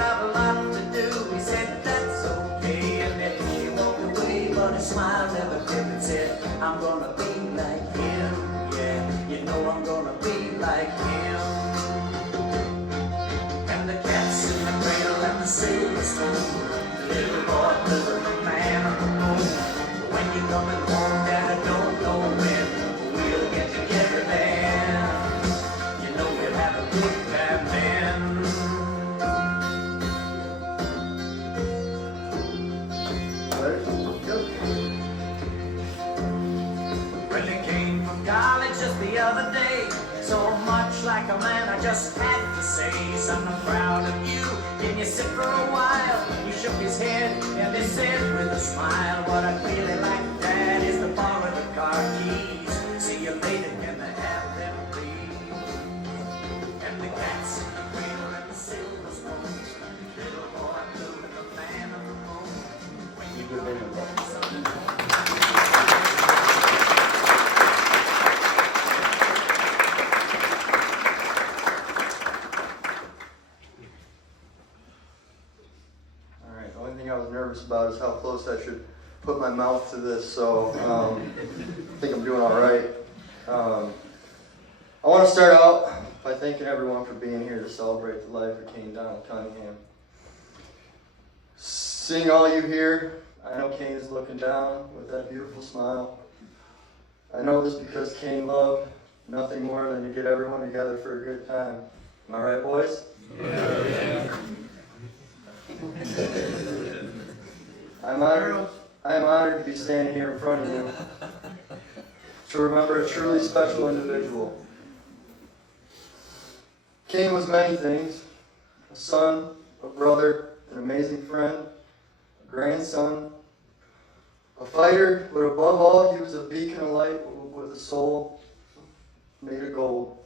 got a lot to do. He said, that's okay. And then she walked away, but his smile never dipped and said, I'm gonna be like him. Yeah, you know I'm gonna be like him. And the cat's in the cradle and the silver spoon. The little boy blue and the man on the moon. When you're coming home, Dad, I don't know when we'll get together then. You know we'll have a good time then. Really came from college just the other day. So much like a man, I just had to say, son, I'm proud of you. Can you sit for a while? He shook his head and he said with a smile, what I really like, Dad, is to borrow the car keys. See you later, can I have them, please? And the cat's in the cradle and the silver spoon. Little boy blue and the man on the moon. When you go home, son. I was nervous about is how close I should put my mouth to this, so I think I'm doing all right. I want to start out by thanking everyone for being here to celebrate the life of Kane Donald Cunningham. Seeing all you here, I know Kane is looking down with that beautiful smile. I know this because Kane loved nothing more than to get everyone together for a good time. Am I right, boys? Yeah. I'm honored to be standing here in front of you to remember a truly special individual. Kane was many things: a son, a brother, an amazing friend, a grandson, a fighter, but above all, he was a beacon of light with a soul made of gold.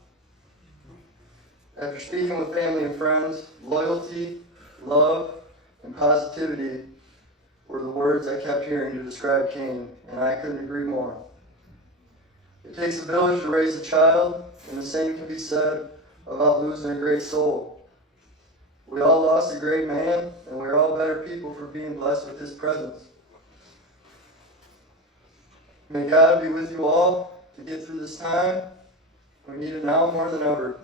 After speaking with family and friends, loyalty, love, and positivity were the words I kept hearing to describe Kane, and I couldn't agree more. It takes a village to raise a child, and the same can be said about losing a great soul. We all lost a great man, and we're all better people for being blessed with his presence. May God be with you all to get through this time. We need it now more than ever.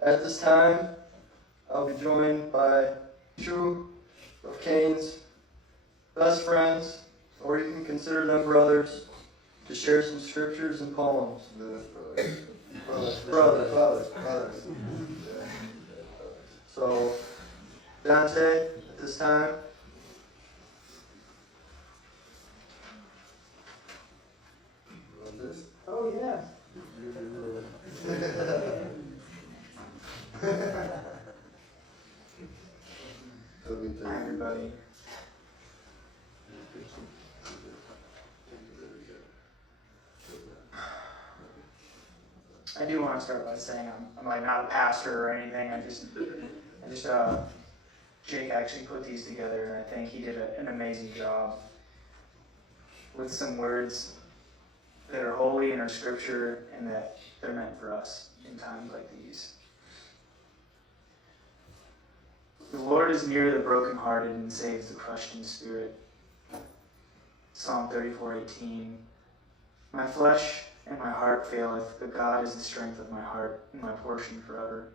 At this time, I'll be joined by two of Kane's best friends, or you can consider them brothers, to share some scriptures and poems. Brothers. So, Dante, at this time. Oh, yeah. Hi, everybody. I do want to start by saying I'm like not a pastor or anything. I just Jake actually put these together, and I think he did an amazing job with some words that are holy in our scripture and that they're meant for us in times like these. The Lord is near the brokenhearted and saves the crushed in spirit. Psalm 34:18. My flesh and my heart faileth, but God is the strength of my heart and my portion forever.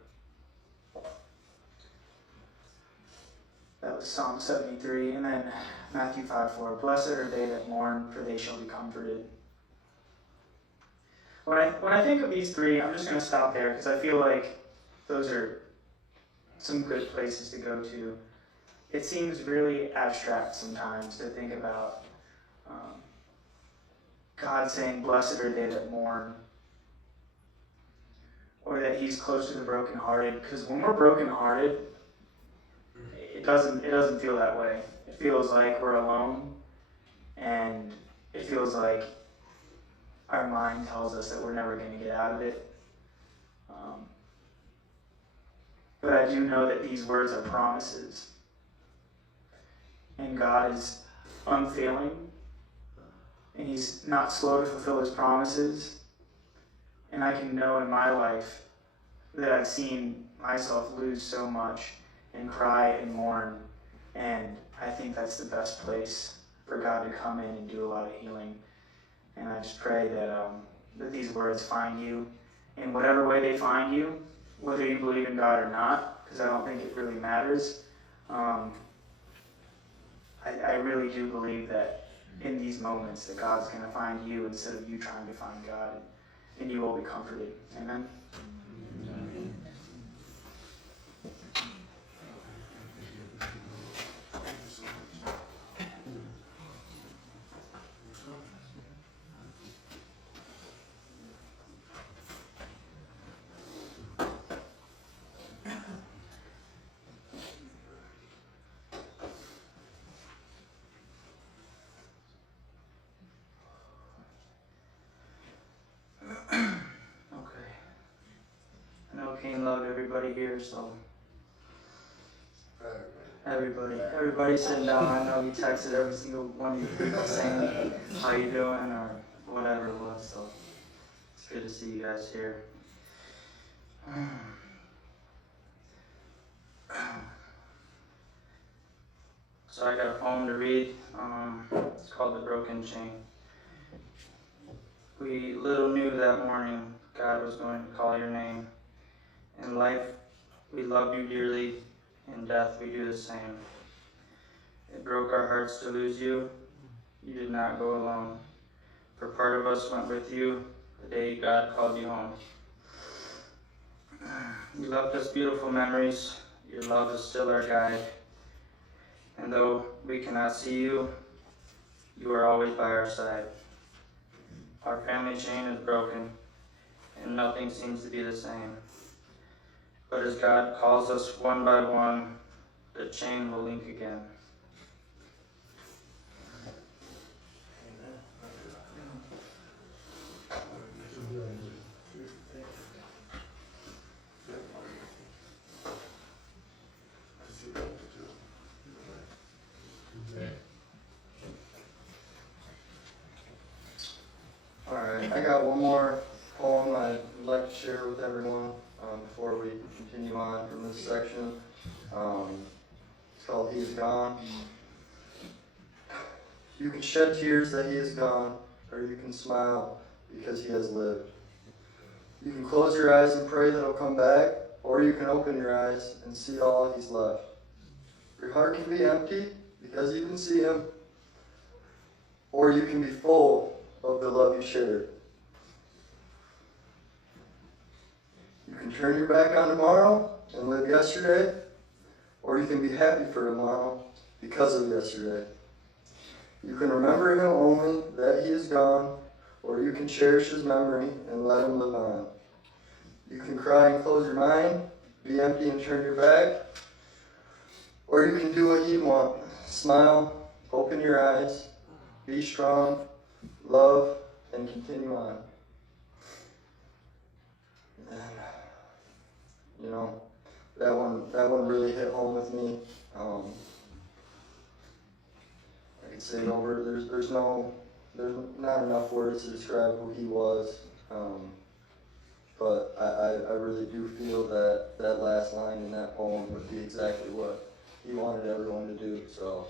That was Psalm 73. And then Matthew 5:4. Blessed are they that mourn, for they shall be comforted. When I think of these three, I'm just going to stop there because I feel like those are some good places to go to. It seems really abstract sometimes to think about God saying, blessed are they that mourn, or that he's close to the brokenhearted. Because when we're brokenhearted, it doesn't feel that way. It feels like we're alone, and it feels like our mind tells us that we're never going to get out of it. But I do know that these words are promises, and God is unfailing, and he's not slow to fulfill his promises. And I can know in my life that I've seen myself lose so much and cry and mourn. And I think that's the best place for God to come in and do a lot of healing. And I just pray that that these words find you in whatever way they find you, whether you believe in God or not, because I don't think it really matters. I really do believe that in these moments that God's going to find you instead of you trying to find God, and you will be comforted. Amen. Cain loved everybody here, so everybody sitting down. I know he texted every single one of you people saying how you doing or whatever it was, so it's good to see you guys here. So I got a poem to read. It's called The Broken Chain. We little knew that morning God was going to call your name. In life, we love you dearly. In death, we do the same. It broke our hearts to lose you. You did not go alone. For part of us went with you the day God called you home. You left us beautiful memories. Your love is still our guide. And though we cannot see you, you are always by our side. Our family chain is broken, and nothing seems to be the same. But as God calls us one by one, the chain will link again. Alright, I got one more poem I'd like to share with everyone before we continue on from this section. It's called He Is Gone. You can shed tears that He is gone, or you can smile because He has lived. You can close your eyes and pray that He'll come back, or you can open your eyes and see all He's left. Your heart can be empty because you can see Him, or you can be full of the love you shared. You can turn your back on tomorrow and live yesterday, or you can be happy for tomorrow because of yesterday. You can remember Him only that He is gone, or you can cherish His memory and let Him live on. You can cry and close your mind, be empty and turn your back, or you can do what you want. Smile, open your eyes, be strong, love, and continue on. And, you know, that one really hit home with me. I could say it over. There's not enough words to describe who he was. But I really do feel that last line in that poem would be exactly what he wanted everyone to do. So,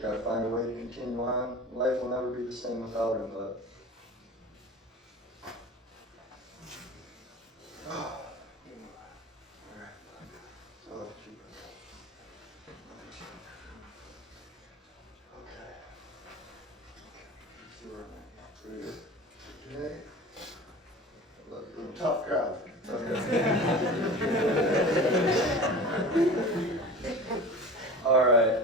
gotta find a way to continue on. Life will never be the same without him, but. Tough crowd. All right.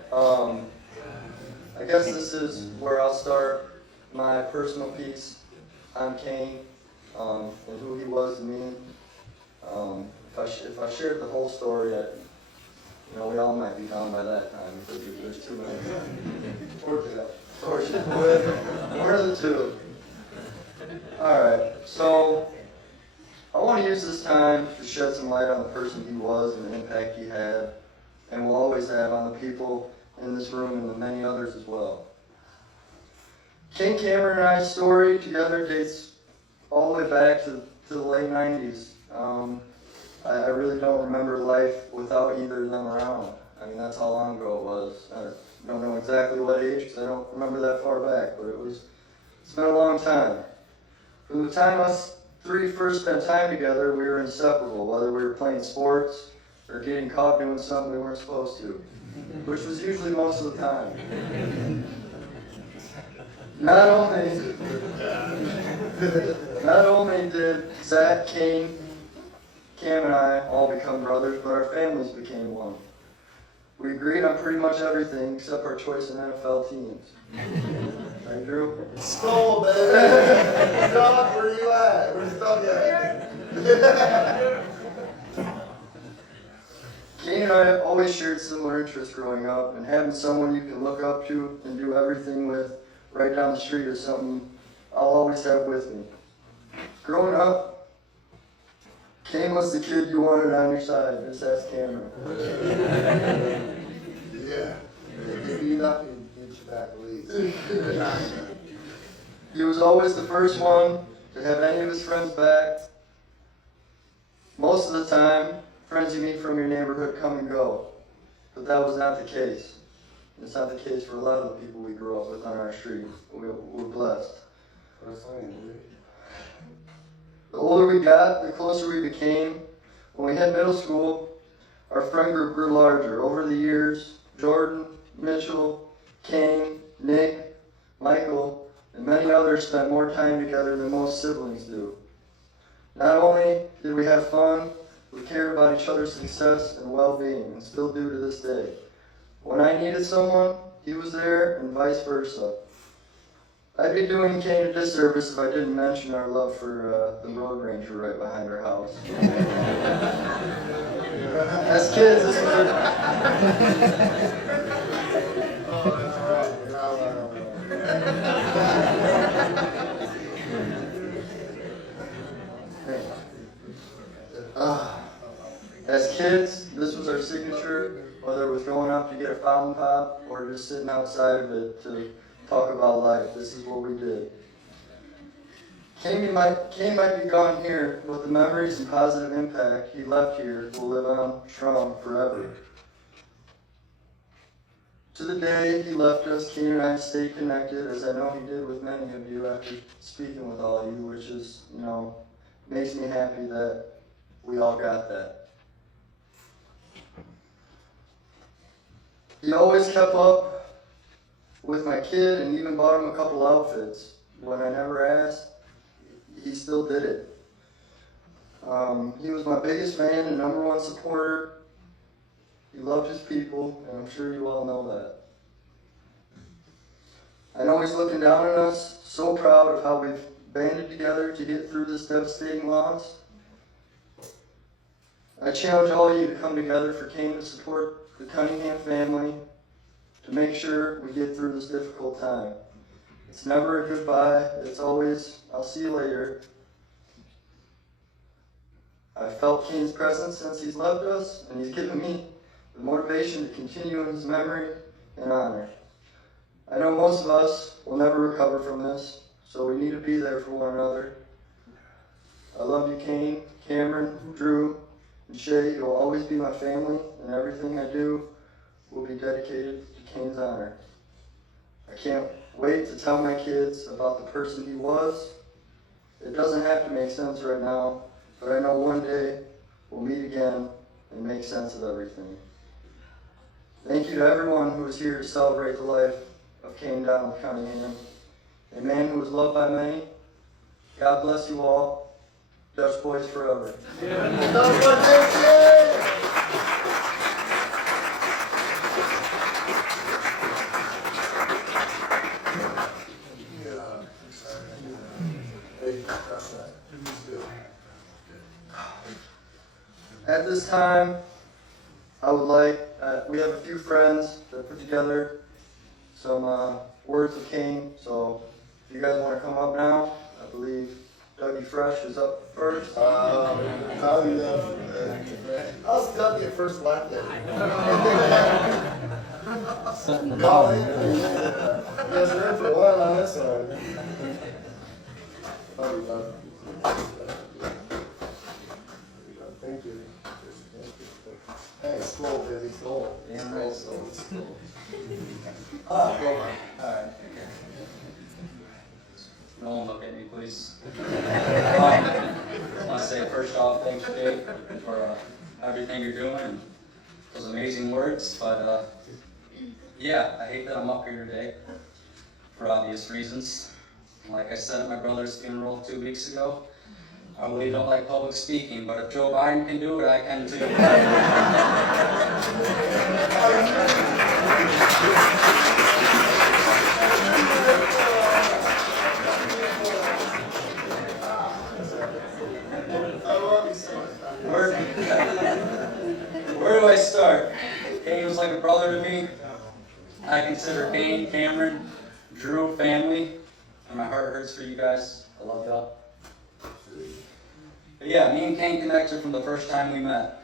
I guess this is where I'll start my personal piece on Cain and who he was to me. If I shared the whole story, we all might be gone by that time because there's too many. One of the two. All right. So I want to use this time to shed some light on the person he was and the impact he had, and will always have on the people in this room and the many others as well. King Cameron and I's story together dates all the way back to the late 90s. I really don't remember life without either of them around. I mean, that's how long ago it was. I don't know exactly what age, because I don't remember that far back, but it's been a long time. From the time us three first spent time together, we were inseparable, whether we were playing sports or getting caught doing something we weren't supposed to, which was usually most of the time. Not only did Zach, Kane, Cam, and I all become brothers, but our families became one. We agreed on pretty much everything except our choice in NFL teams. Right, Drew? Skull, baby! Dog, where you at? Where's the dog at? Kane and I always shared similar interests growing up, and having someone you can look up to and do everything with right down the street is something I'll always have with me. Growing up, Kane was the kid you wanted on your side. Just ask Cameron. Yeah. If you nothing, get you back, please. He was always the first one to have any of his friends back. Most of the time, friends you meet from your neighborhood come and go. But that was not the case. It's not the case for a lot of the people we grew up with on our street. We're blessed. The older we got, the closer we became. When we hit middle school, our friend group grew larger. Over the years, Jordan, Mitchell, Kane, Nick, Michael, and many others spent more time together than most siblings do. Not only did we have fun, we cared about each other's success and well-being, and still do to this day. When I needed someone, he was there, and vice versa. I'd be doing Kane a disservice if I didn't mention our love for the road ranger right behind our house. As kids, this was our... As kids, this was our signature, whether it was going up to get a fountain pop or just sitting outside of it to talk about life. This is what we did. Kane might be gone here, but the memories and positive impact he left here will live on strong forever. To the day he left us, Kane and I stayed connected, as I know he did with many of you after speaking with all of you, which is, makes me happy that we all got that. He always kept up with my kid and even bought him a couple outfits. When I never asked, he still did it. He was my biggest fan and number one supporter. He loved his people, and I'm sure you all know that. I know he's looking down on us, so proud of how we've banded together to get through this devastating loss. I challenge all of you to come together for Kane to support the Cunningham family, to make sure we get through this difficult time. It's never a goodbye, it's always, I'll see you later. I've felt Kane's presence since he's left us, and he's given me the motivation to continue in his memory and honor. I know most of us will never recover from this, so we need to be there for one another. I love you, Kane, Cameron, Drew, and Shay. You'll always be my family, and everything I do will be dedicated to Kane's honor. I can't wait to tell my kids about the person he was. It doesn't have to make sense right now, but I know one day we'll meet again and make sense of everything. Thank you to everyone who is here to celebrate the life of Kane Donald Cunningham, a man who was loved by many. God bless you all. Dutch Boys forever. At this time, I would like, we have a few friends that put together some words of Kane, so if you guys want to come up now, I believe Dougie Fresh is up first. I'll still get first black there. Setting the ball. You guys are in for one on this side. Thank you. Skull, baby, skull. Damn right, so. Alright. Alright. No one look at me, please. I want to say first off, thanks, Jake, for everything you're doing. Those amazing words, but yeah, I hate that I'm up here today for obvious reasons. Like I said at my brother's funeral 2 weeks ago, I really don't like public speaking, but if Joe Biden can do it, I can too. Where do I start? Kane was like a brother to me. I consider Kane, Cameron, Drew family, and my heart hurts for you guys. I love y'all. But yeah, me and Kane connected from the first time we met.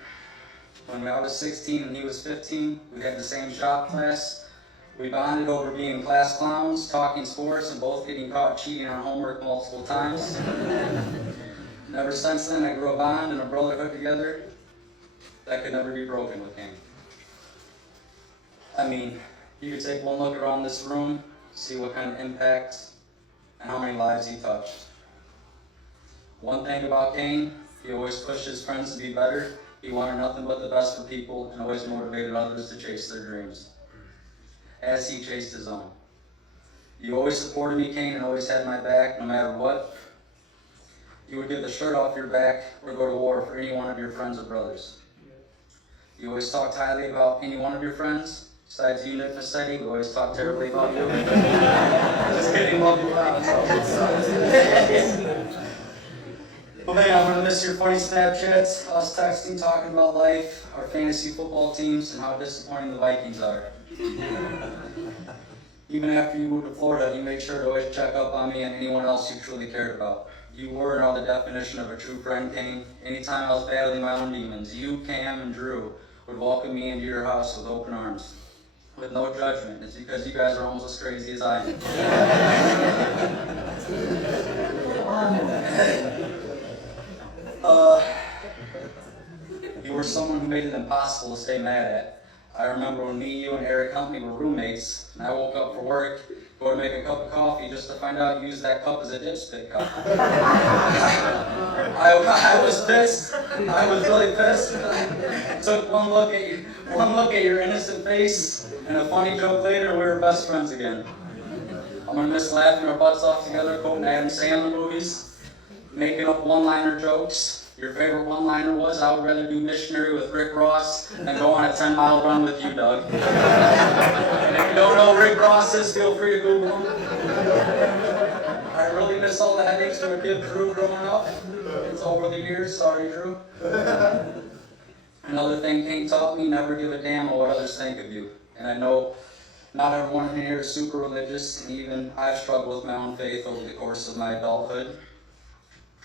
When I was 16 and he was 15, we had the same shop class. We bonded over being class clowns, talking sports, and both getting caught cheating on homework multiple times. And ever since then, I grew a bond and a brotherhood together that could never be broken with Kane. I mean, you could take one look around this room, see what kind of impact and how many lives he touched. One thing about Kane, he always pushed his friends to be better. He wanted nothing but the best for people and always motivated others to chase their dreams, as he chased his own. You always supported me, Kane, and always had my back no matter what. You would give the shirt off your back or go to war for any one of your friends or brothers. You always talked highly about any one of your friends. Besides you, Nick Massetti, we always talk terribly about you. Just kidding, love you. But man, I'm gonna miss your funny Snapchats, us texting, talking about life, our fantasy football teams, and how disappointing the Vikings are. Even after you moved to Florida, you made sure to always check up on me and anyone else you truly cared about. You were and are the definition of a true friend, Kane. Anytime I was battling my own demons, you, Cam, and Drew would welcome me into your house with open arms, with no judgment. It's because you guys are almost as crazy as I am. You were someone who made it impossible to stay mad at. I remember when me, you, and Eric Huntley were roommates, and I woke up for work, go to make a cup of coffee just to find out you used that cup as a dipstick cup. I was pissed. I was really pissed. Took one look at your innocent face, and a funny joke later, we were best friends again. I'm gonna miss laughing our butts off together, quoting Adam Sandler movies, making up one-liner jokes. Your favorite one-liner was, I would rather do missionary with Rick Ross than go on a 10-mile run with you, Doug. And if you don't know who Rick Ross is, feel free to Google him. I really miss all the headaches we would give Drew growing up. It's over the years, sorry, Drew. Another thing Kane taught me, never give a damn what others think of you. And I know not everyone in here is super religious, and even I've struggled with my own faith over the course of my adulthood.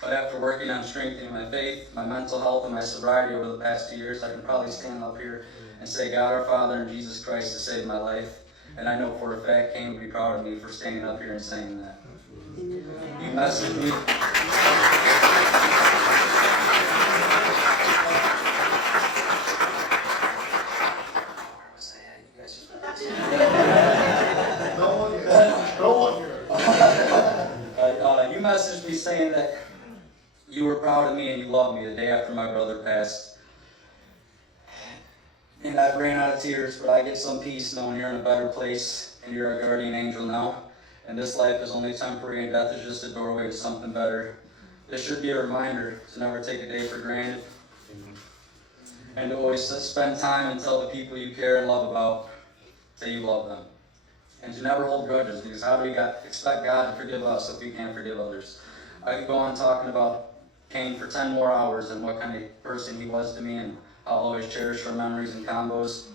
But after working on strengthening my faith, my mental health, and my sobriety over the past 2 years, I can probably stand up here and say God our Father and Jesus Christ has saved my life. And I know for a fact Kane would be proud of me for standing up here and saying that. You messaged me. You messaged me saying that you were proud of me and you loved me the day after my brother passed. And I ran out of tears, but I get some peace knowing you're in a better place and you're a guardian angel now. And this life is only temporary and death is just a doorway to something better. This should be a reminder to never take a day for granted. And to always spend time and tell the people you care and love about that you love them. And to never hold grudges, because how do we expect God to forgive us if we can't forgive others? I could go on talking about Kane for 10 more hours and what kind of person he was to me, and I'll always cherish our memories and combos.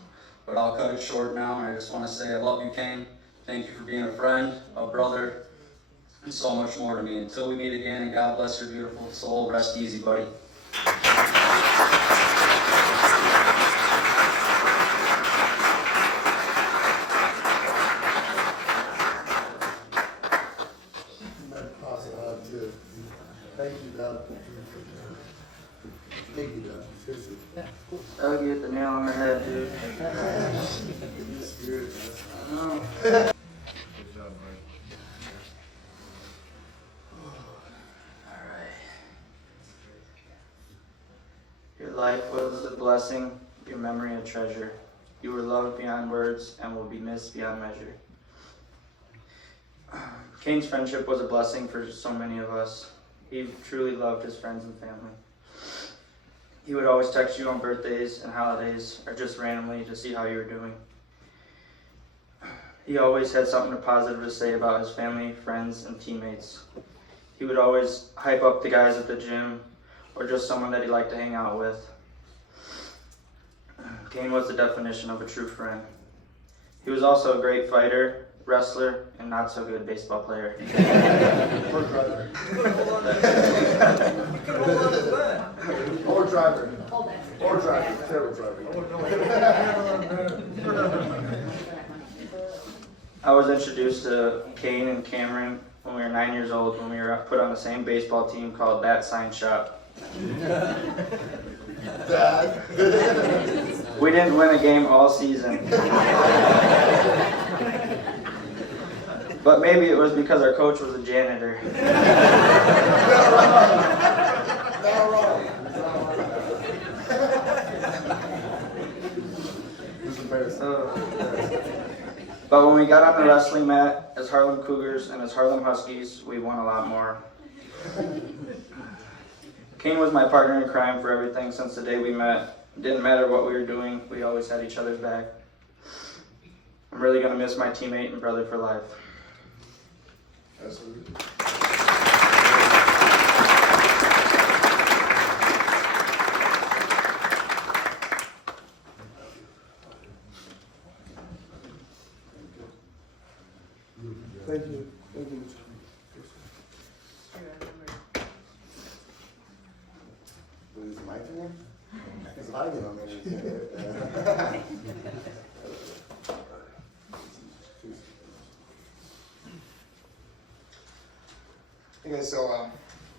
But I'll cut it short now, and I just want to say I love you, Kane. Thank you for being a friend, a brother, and so much more to me. Until we meet again, and God bless your beautiful soul. Rest easy, buddy. Thank you, Doug. Thank you, Dad. Seriously. Doug, you hit the nail on the head, dude. Spirit, I know. Good job, buddy. Alright. Your life was a blessing, your memory a treasure. You were loved beyond words and will be missed beyond measure. Kane's friendship was a blessing for so many of us. He truly loved his friends and family. He would always text you on birthdays and holidays or just randomly to see how you were doing. He always had something positive to say about his family, friends, and teammates. He would always hype up the guys at the gym or just someone that he liked to hang out with. Kane was the definition of a true friend. He was also a great fighter, wrestler, and not so good baseball player. Or driver. Or driver. Or driver. Terrible driver. I was introduced to Kane and Cameron when we were 9 years old when we were put on the same baseball team called That Sign Shop. Dad. We didn't win a game all season. But maybe it was because our coach was a janitor. Not wrong. This is embarrassing. But when we got on the wrestling mat as Harlem Cougars and as Harlem Huskies, we won a lot more. Kane was my partner in crime for everything since the day we met. It didn't matter what we were doing, we always had each other's back. I'm really going to miss my teammate and brother for life. Absolutely. Thank you. Thank you. Is it my turn? Because if I get on there, Okay, so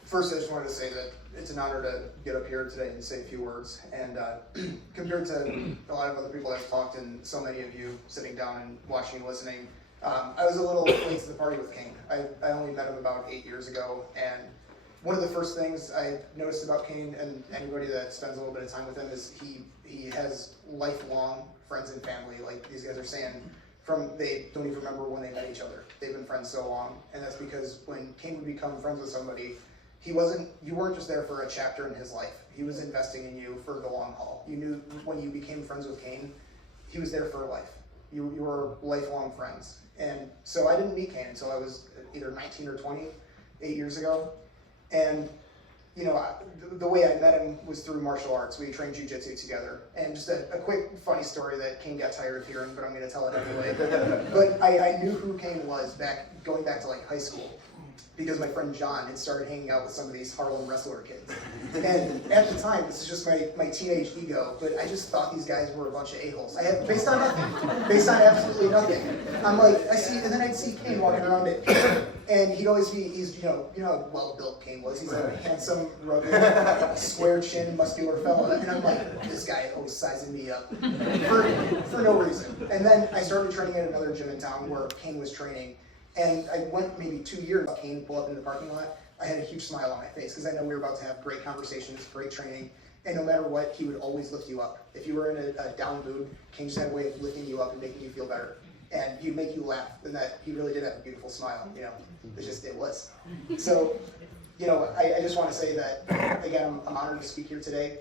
first I just wanted to say that it's an honor to get up here today and say a few words. And compared to a lot of other people I've talked and so many of you sitting down and watching and listening, I was a little late to the party with Kane. I only met him about 8 years ago, and one of the first things I noticed about Kane and anybody that spends a little bit of time with him is he has lifelong friends and family. Like these guys are saying, they don't even remember when they met each other. They've been friends so long, and that's because when Kane would become friends with somebody, you weren't just there for a chapter in his life. He was investing in you for the long haul. You knew when you became friends with Kane, he was there for life. You were lifelong friends. And so I didn't meet Kane until I was either 19 or 20, 8 years ago. And you know, the way I met him was through martial arts. We trained jiu-jitsu together. And just a quick funny story that Kane got tired of hearing, but I'm going to tell it anyway. But I knew who Kane was going back to like high school, because my friend John had started hanging out with some of these Harlem wrestler kids. And at the time, this is just my teenage ego, but I just thought these guys were a bunch of a-holes. Based on nothing, based on absolutely nothing. I'm like, and then I'd see Kane walking around it, and he'd always be, you know how well-built Kane was. He's a handsome, rugged, square chin, muscular fella. And I'm like, this guy always sizing me up for no reason. And then I started training at another gym in town where Kane was training. And I went maybe 2 years, Kane pull up in the parking lot. I had a huge smile on my face because I know we were about to have great conversations, great training. And no matter what, he would always lift you up. If you were in a down mood, Kane just had a way of lifting you up and making you feel better. And he'd make you laugh. And that he really did have a beautiful smile. You know, it was. So, you know, I just want to say that, again, I'm honored to speak here today.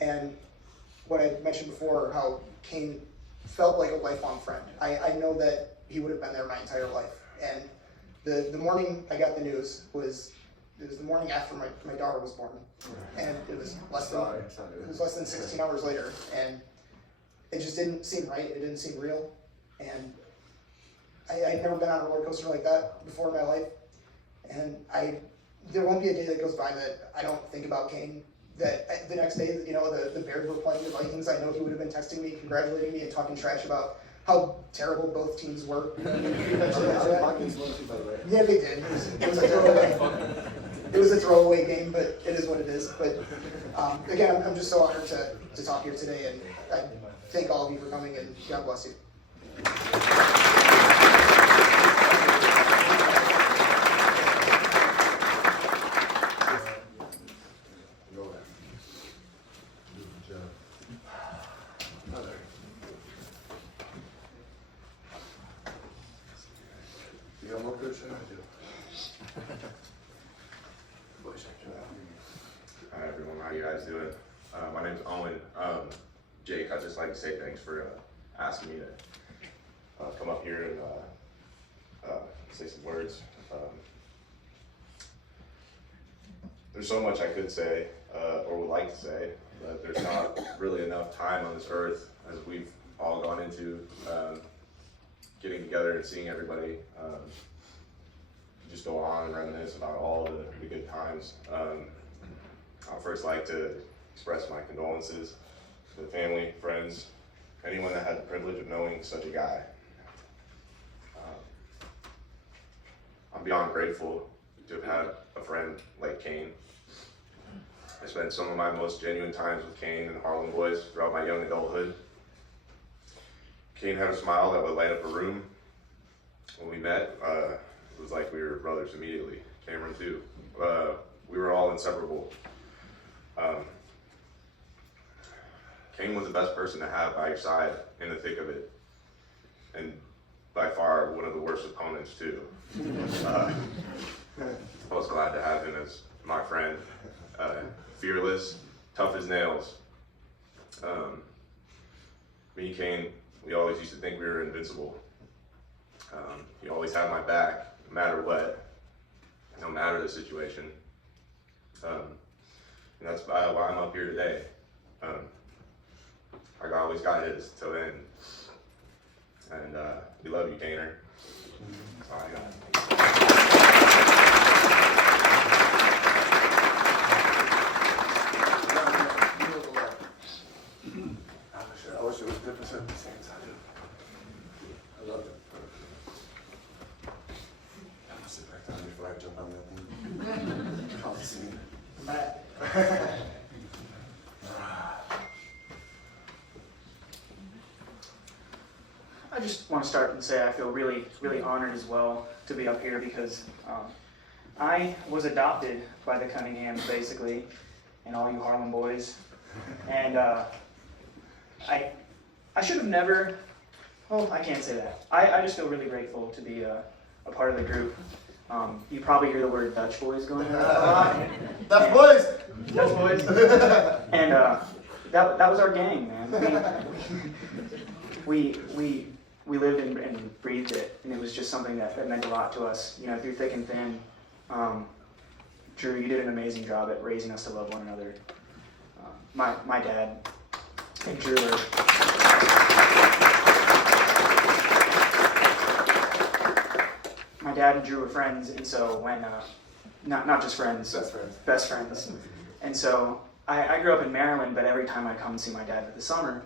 And what I mentioned before, how Kane felt like a lifelong friend. I know that he would have been there my entire life. And the morning I got the news was the morning after my daughter was born, and it was less than 16 hours later, and it just didn't seem right. It didn't seem real, and I'd never been on a roller coaster like that before in my life, and there won't be a day that goes by that I don't think about Kane. That the next day, you know, the Bears were playing the Vikings. I know he would have been texting me, congratulating me, and talking trash about how terrible both teams were. Yeah, they did. It was a throwaway. it was a throwaway game, but it is what it is. But again, I'm just so honored to talk here today, and I thank all of you for coming, and God bless you. You got more pictures than I do. Hi everyone, how you guys doing? My name's Owen. Jake, I'd just like to say thanks for asking me to come up here and say some words. There's so much I could say or would like to say, but there's not really enough time on this earth as we've all gone into getting together and seeing everybody just go on and reminisce about all the good times. I'd first like to express my condolences to the family, friends, anyone that had the privilege of knowing such a guy. I'm beyond grateful to have had a friend like Kane. I spent some of my most genuine times with Kane and the Harlem Boys throughout my young adulthood. Kane had a smile that would light up a room. When we met, it was like we were brothers immediately. Cameron too. We were all inseparable. Kane was the best person to have by your side in the thick of it, and by far one of the worst opponents too. I was glad to have him as my friend. Fearless, tough as nails. Me and Kane, we always used to think we were invincible. He always had my back, no matter what, no matter the situation. And that's why I'm up here today. I always got his till then. And we love you, Kaner. That's all I got. I wish it was different circumstances. I love it. I'm gonna sit back down before I jump on that thing. I'll see. I just want to start and say I feel really, really honored as well to be up here because I was adopted by the Cunninghams, basically, and all you Harlem boys. And I should have never, well, I can't say that. I just feel really grateful to be a part of the group. You probably hear the word Dutch boys going around a lot. Dutch boys! Dutch boys. And that was our gang, man. We lived and breathed it, and it was just something that meant a lot to us, you know, through thick and thin. Drew, you did an amazing job at raising us to love one another. My dad and Drew are... My dad and Drew were friends, and so when, not just friends, best friends. And so I grew up in Maryland, but every time I'd come and see my dad for the summer,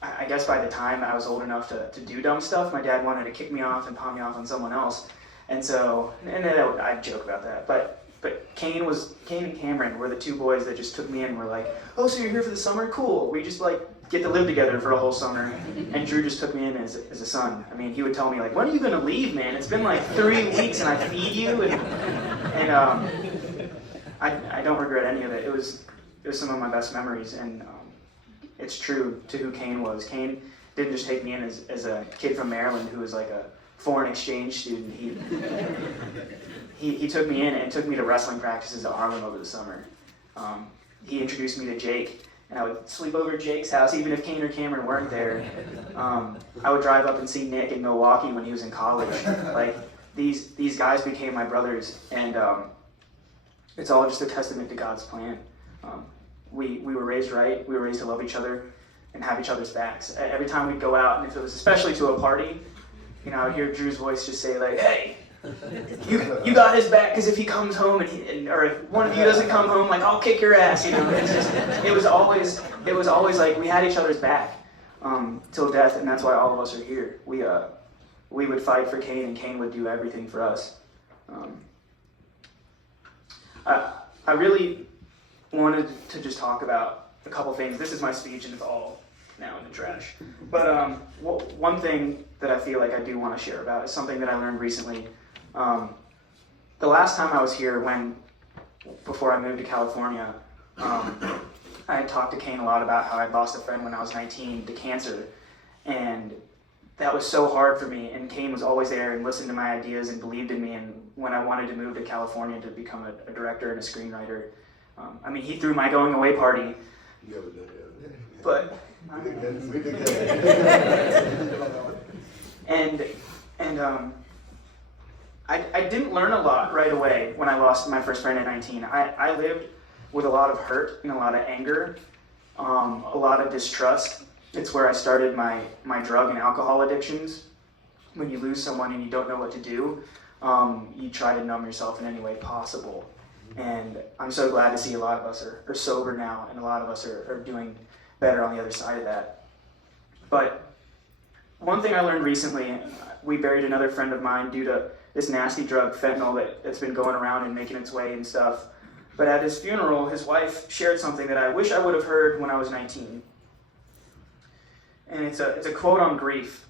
I guess by the time I was old enough to do dumb stuff, my dad wanted to kick me off and pawn me off on someone else. And so, and then I'd joke about that. But Kane and Cameron were the two boys that just took me in and were like, oh, so you're here for the summer? Cool. We just like get to live together for a whole summer. And Drew just took me in as a son. I mean, he would tell me like, when are you gonna leave, man? It's been like 3 weeks and I feed you. And I don't regret any of it. It was some of my best memories. And it's true to who Kane was. Kane didn't just take me in as a kid from Maryland who was like a foreign exchange student. He took me in and took me to wrestling practices at Harlem over the summer. He introduced me to Jake, and I would sleep over at Jake's house even if Kane or Cameron weren't there. I would drive up and see Nick in Milwaukee when he was in college. Like these guys became my brothers, and it's all just a testament to God's plan. We were raised right. We were raised to love each other and have each other's backs. Every time we'd go out, and if it was especially to a party, you know, I would hear Drew's voice just say like, "Hey, you got his back, because if he comes home or if one of you doesn't come home, like I'll kick your ass." You know, it was always like we had each other's back till death, and that's why all of us are here. We would fight for Kane, and Kane would do everything for us. I really wanted to just talk about a couple things. This is my speech, and it's all now in the trash. But one thing that I feel like I do want to share about is something that I learned recently. The last time I was here, before I moved to California, I had talked to Kane a lot about how I lost a friend when I was 19 to cancer, and that was so hard for me. And Kane was always there and listened to my ideas and believed in me. And when I wanted to move to California to become a director and a screenwriter, he threw my going away party. But We did good. I didn't learn a lot right away when I lost my first friend at 19. I lived with a lot of hurt and a lot of anger, a lot of distrust. It's where I started my drug and alcohol addictions. When you lose someone and you don't know what to do, you try to numb yourself in any way possible. And I'm so glad to see a lot of us are sober now, and a lot of us are doing better on the other side of that. But one thing I learned recently, we buried another friend of mine due to this nasty drug, fentanyl, that's been going around and making its way and stuff. But at his funeral, his wife shared something that I wish I would have heard when I was 19. And it's a quote on grief.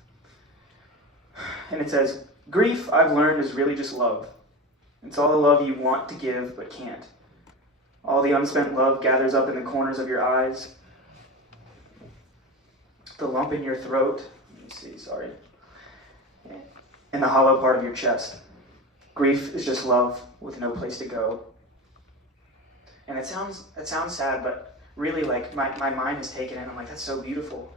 And it says, "Grief, I've learned, is really just love. It's all the love you want to give but can't. All the unspent love gathers up in the corners of your eyes. The lump in your throat, and the hollow part of your chest. Grief is just love with no place to go." And it sounds sad, but really, like, my mind has taken it. I'm like, that's so beautiful.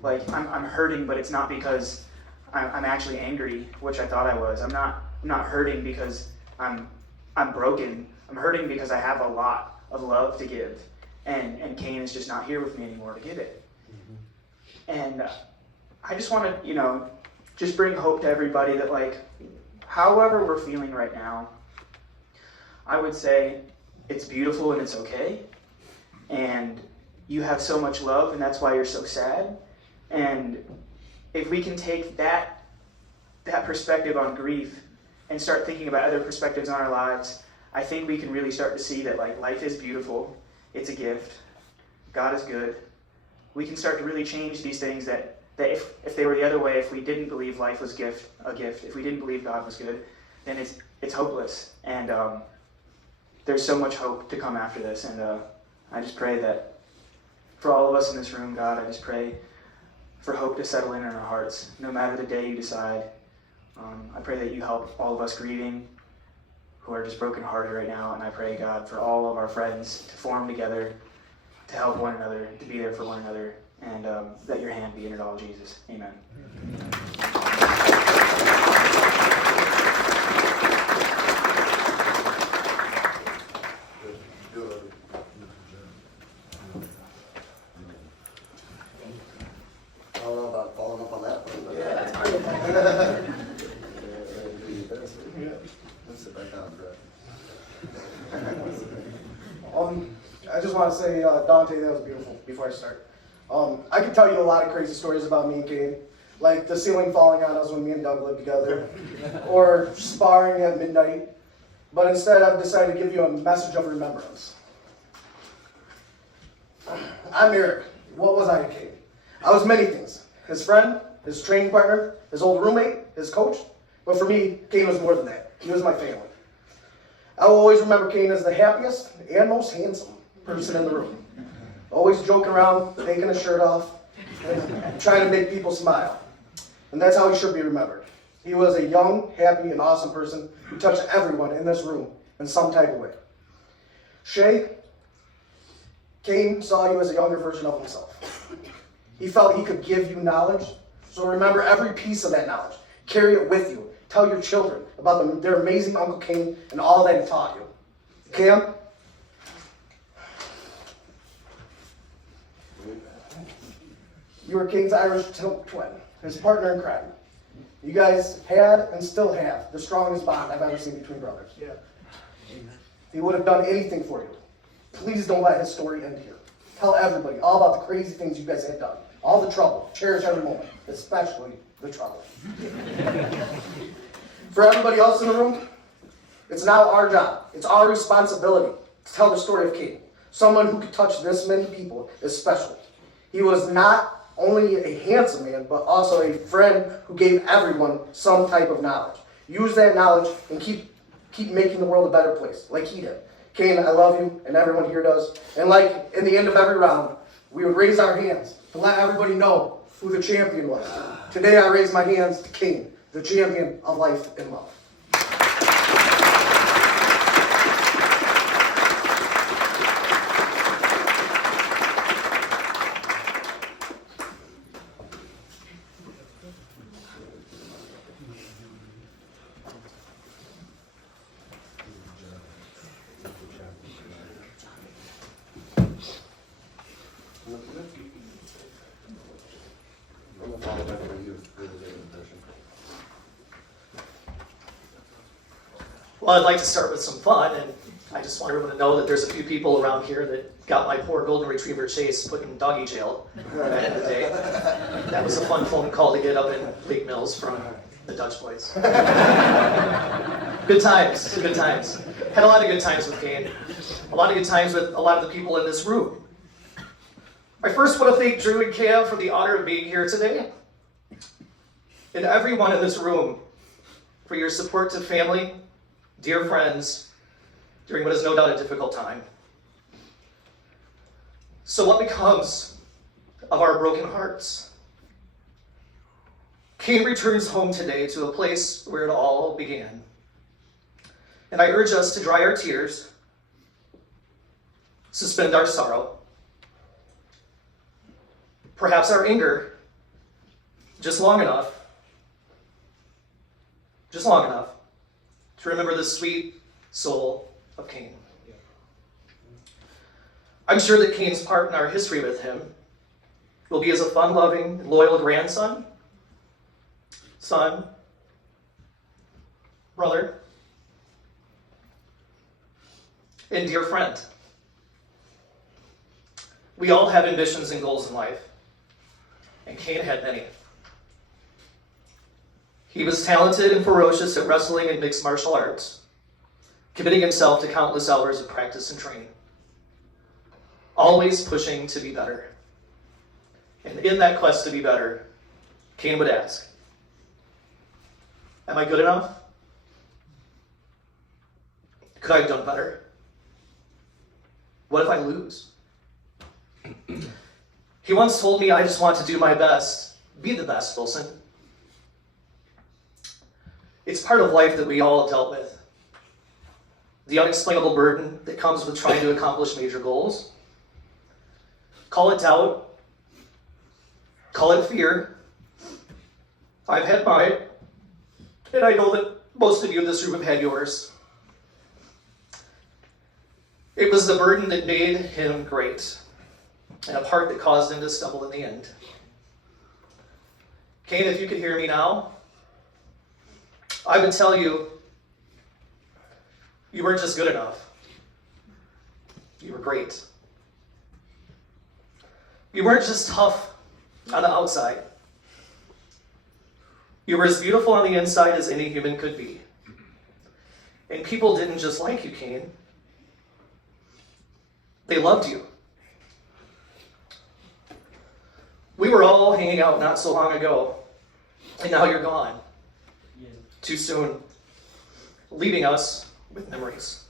Like, I'm hurting, but it's not because I'm actually angry, which I thought I was. I'm not hurting because I'm broken. I'm hurting because I have a lot of love to give, and Kane is just not here with me anymore to give it. And I just want to, just bring hope to everybody that, like, however we're feeling right now, I would say it's beautiful and it's okay. And you have so much love, and that's why you're so sad. And if we can take that perspective on grief and start thinking about other perspectives on our lives, I think we can really start to see that, like, life is beautiful. It's a gift. God is good. We can start to really change these things that if they were the other way, if we didn't believe life was a gift, if we didn't believe God was good, then it's hopeless. And there's so much hope to come after this. And I just pray that for all of us in this room, God, I just pray for hope to settle in our hearts, no matter the day you decide. I pray that you help all of us grieving who are just brokenhearted right now. And I pray, God, for all of our friends to form together, to help one another, to be there for one another, and that your hand be in it all, Jesus. Amen. I don't know about following up on that one, but. Let's sit back down, Brett. I just want to say, Dante, that was beautiful before I start. I could tell you a lot of crazy stories about me and Kane, like the ceiling falling on us when me and Doug lived together, or sparring at midnight, but instead I've decided to give you a message of remembrance. I'm Eric. What was I to Kane? I was many things. His friend, his training partner, his old roommate, his coach, but for me, Kane was more than that. He was my family. I will always remember Kane as the happiest and most handsome person in the room. Always joking around, taking his shirt off, and trying to make people smile. And that's how he should be remembered. He was a young, happy, and awesome person who touched everyone in this room in some type of way. Shay, Kane saw you as a younger version of himself. He felt he could give you knowledge, so remember every piece of that knowledge. Carry it with you. Tell your children about their amazing Uncle Kane and all that he taught you. Cam? You were Kane's Irish twin, his partner in crime. You guys had and still have the strongest bond I've ever seen between brothers. Yeah. He would have done anything for you. Please don't let his story end here. Tell everybody all about the crazy things you guys had done. All the trouble. Cherish every moment, especially the trouble. For everybody else in the room, It's now our job. It's our responsibility to tell the story of Caden. Someone who could touch this many people is special. He was not only a handsome man, but also a friend who gave everyone some type of knowledge. Use that knowledge and keep making the world a better place, like he did. Kane, I love you, and everyone here does. And like in the end of every round, we would raise our hands to let everybody know who the champion was. Today I raise my hands to Kane, the champion of life and love. I'm gonna follow back with you for the impression. Well, I'd like to start with some fun, and I just want everyone to know that there's a few people around here that got my poor golden retriever Chase put in doggy jail back in the day. That was a fun phone call to get up in Lake Mills from the Dutch boys. Good times, good times. Had a lot of good times with Kane. A lot of good times with a lot of the people in this room. I first want to thank Drew and Cam for the honor of being here today. And everyone in this room for your support to family, dear friends, during what is no doubt a difficult time. So what becomes of our broken hearts? Kane returns home today to a place where it all began. And I urge us to dry our tears, suspend our sorrow, perhaps our anger, just long enough to remember the sweet soul of Cain. I'm sure that Cain's part in our history with him will be as a fun-loving and loyal grandson, son, brother, and dear friend. We all have ambitions and goals in life, and Cain had many. He was talented and ferocious at wrestling and mixed martial arts, committing himself to countless hours of practice and training, always pushing to be better. And in that quest to be better, Cain would ask, am I good enough? Could I have done better? What if I lose? He once told me, I just want to do my best. Be the best, Wilson. It's part of life that we all have dealt with. The unexplainable burden that comes with trying to accomplish major goals. Call it doubt. Call it fear. I've had mine, and I know that most of you in this room have had yours. It was the burden that made him great, and a part that caused him to stumble in the end. Cain, if you could hear me now, I would tell you, you weren't just good enough. You were great. You weren't just tough on the outside. You were as beautiful on the inside as any human could be. And people didn't just like you, Cain. They loved you. We were all hanging out not so long ago, and now you're gone. Too soon, leaving us with memories.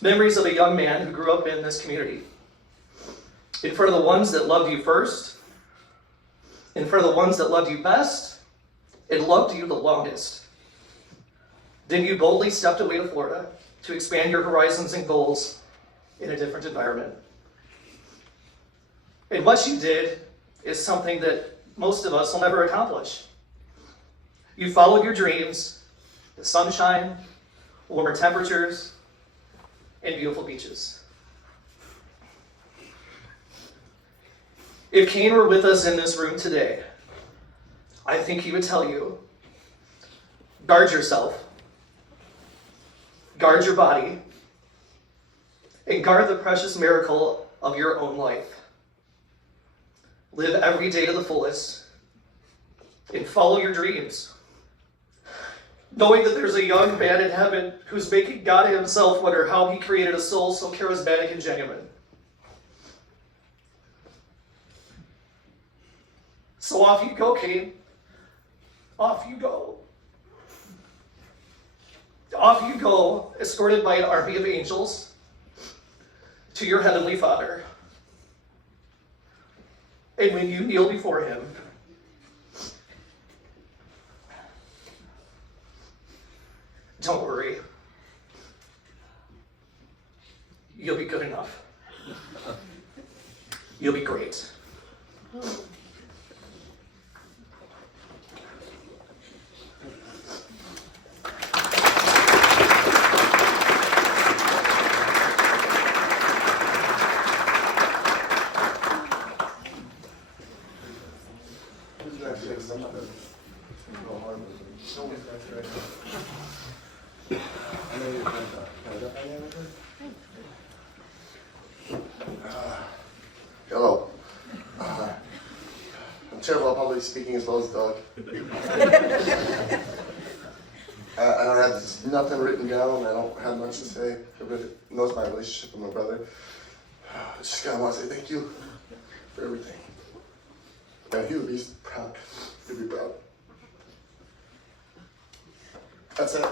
Memories of a young man who grew up in this community. In front of the ones that loved you first, in front of the ones that loved you best, and loved you the longest. Then you boldly stepped away to Florida to expand your horizons and goals in a different environment. And what you did is something that most of us will never accomplish. You followed your dreams, the sunshine, warmer temperatures, and beautiful beaches. If Cain were with us in this room today, I think he would tell you, guard yourself, guard your body, and guard the precious miracle of your own life. Live every day to the fullest, and follow your dreams. knowing that there's a young man in heaven who's making God himself wonder how he created a soul so charismatic and genuine. So off you go, Cain. Off you go. Off you go, escorted by an army of angels, to your heavenly Father. And when you kneel before him, don't worry. You'll be good enough. You'll be great. Hello. I'm terrible at public speaking as well as Doug. I don't have nothing written down. I don't have much to say. Everybody knows my relationship with my brother. I just kind of want to say thank you for everything. And he would be proud. He'd be proud. That's it.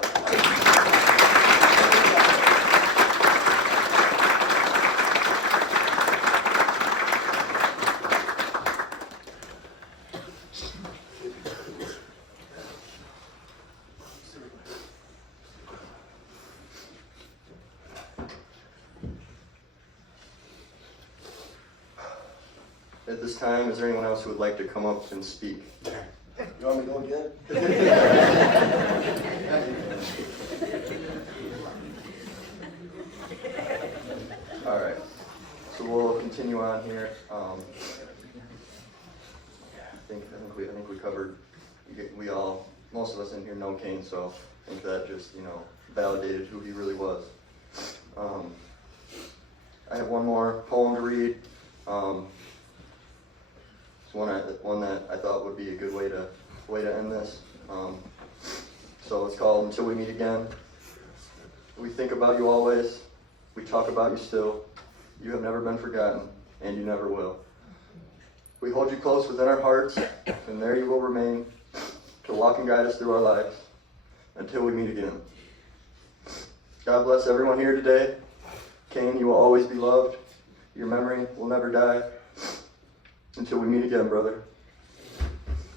At this time, is there anyone else who would like to come up and speak? You want me to go again? All right, so we'll continue on here. I think we covered. We all, most of us in here know Cain, so I think that just validated who he really was. I have one more poem to read. It's one that I thought would be a good way to end this. So it's called "Until We Meet Again." We think about you always. We talk about you still. You have never been forgotten, and you never will. We hold you close within our hearts, and there you will remain to walk and guide us through our lives until we meet again. God bless everyone here today. Cain, you will always be loved. Your memory will never die. Until we meet again, brother.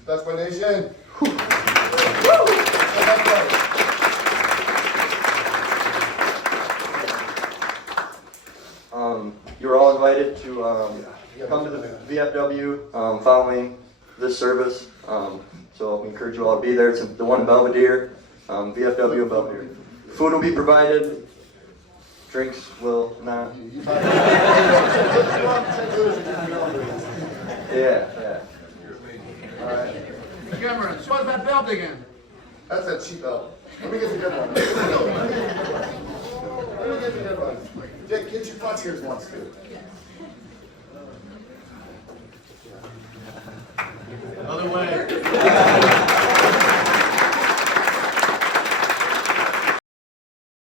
That's my nation. You're all invited to come to the VFW following this service. So we encourage you all to be there. It's the one in Belvedere, VFW in Belvedere. Food will be provided. Drinks will not. Yeah. All right. Cameron, show us that belt again. That's a cheap belt. Let me get the good one. Let me get the good one. Dick, get your butts here once, too. Other way.